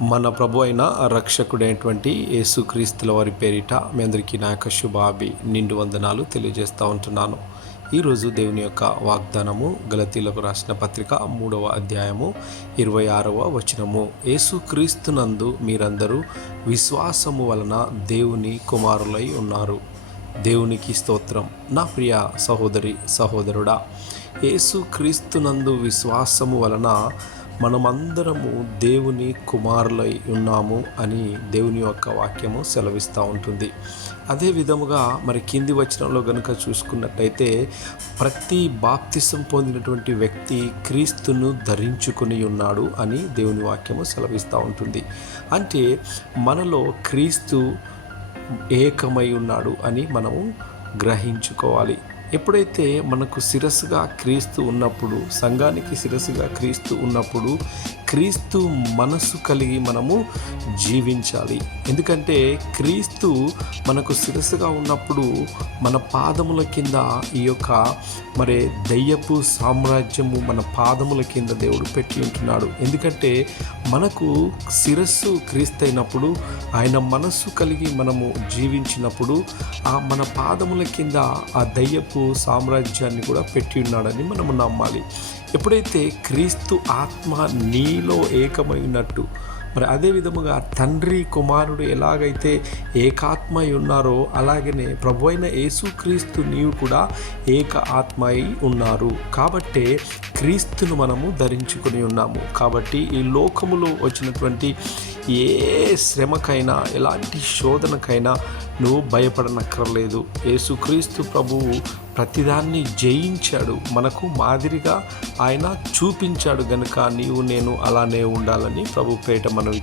మన ప్రభు అయిన రక్షకుడైనటువంటి యేసుక్రీస్తుల వారి పేరిట మీ అందరికీ నా యొక్క శుభాభి నిండు వందనాలు తెలియజేస్తూ ఉంటున్నాను. ఈరోజు దేవుని యొక్క వాగ్దానము గలతీలకు రాసిన పత్రిక 3వ అధ్యాయము 26వ వచనము. యేసుక్రీస్తునందు మీరందరూ విశ్వాసము వలన దేవుని కుమారులై ఉన్నారు. దేవునికి స్తోత్రం. నా ప్రియ సహోదరి సహోదరుడా, యేసుక్రీస్తునందు విశ్వాసము వలన మనమందరము దేవుని కుమారులై ఉన్నాము అని దేవుని యొక్క వాక్యము సెలవిస్తూ ఉంటుంది. అదే విధముగా మరి కింది వచనంలో గనుక చూసుకున్నట్టయితే ప్రతి బాప్తిసం పొందినటువంటి వ్యక్తి క్రీస్తును ధరించుకుని ఉన్నాడు అని దేవుని వాక్యము సెలవిస్తూ ఉంటుంది. అంటే మనలో క్రీస్తు ఏకమై ఉన్నాడు అని మనము గ్రహించుకోవాలి. ఎప్పుడైతే మనకు శిరస్సుగా క్రీస్తు ఉన్నప్పుడు, సంఘానికి శిరస్సుగా క్రీస్తు ఉన్నప్పుడు క్రీస్తు మనసు కలిగి మనము జీవించాలి. ఎందుకంటే క్రీస్తు మనకు శిరస్సుగా ఉన్నప్పుడు మన పాదముల కింద ఈ యొక్క మరి దయ్యపు సామ్రాజ్యము మన పాదముల కింద దేవుడు పెట్టి ఉంటున్నాడు. ఎందుకంటే మనకు శిరస్సు క్రీస్తు అయినప్పుడు, ఆయన మనస్సు కలిగి మనము జీవించినప్పుడు ఆ మన పాదముల కింద ఆ దయ్యపు సామ్రాజ్యాన్ని కూడా పెట్టి ఉన్నాడని మనము నమ్మాలి. ఎప్పుడైతే క్రీస్తు ఆత్మ నీలో ఏకమైనట్టు, మరి అదే విధముగా తండ్రి కుమారుడు ఎలాగైతే ఏకాత్మై ఉన్నారో అలాగనే ప్రభు అయిన యేసుక్రీస్తు నీవు కూడా ఏక ఆత్మై ఉన్నారు. కాబట్టే క్రీస్తును మనము ధరించుకొని ఉన్నాము. కాబట్టి ఈ లోకములో వచ్చినటువంటి ఏ శ్రమకైనా ఎలాంటి శోధనకైనా నువ్వు భయపడనక్కర్లేదు. యేసుక్రీస్తు ప్రభువు ప్రతిదాన్ని జయించాడు, మనకు మాదిరిగా ఆయన చూపించాడు. గనుక నీవు నేను అలానే ఉండాలని ప్రభు పేట మనవి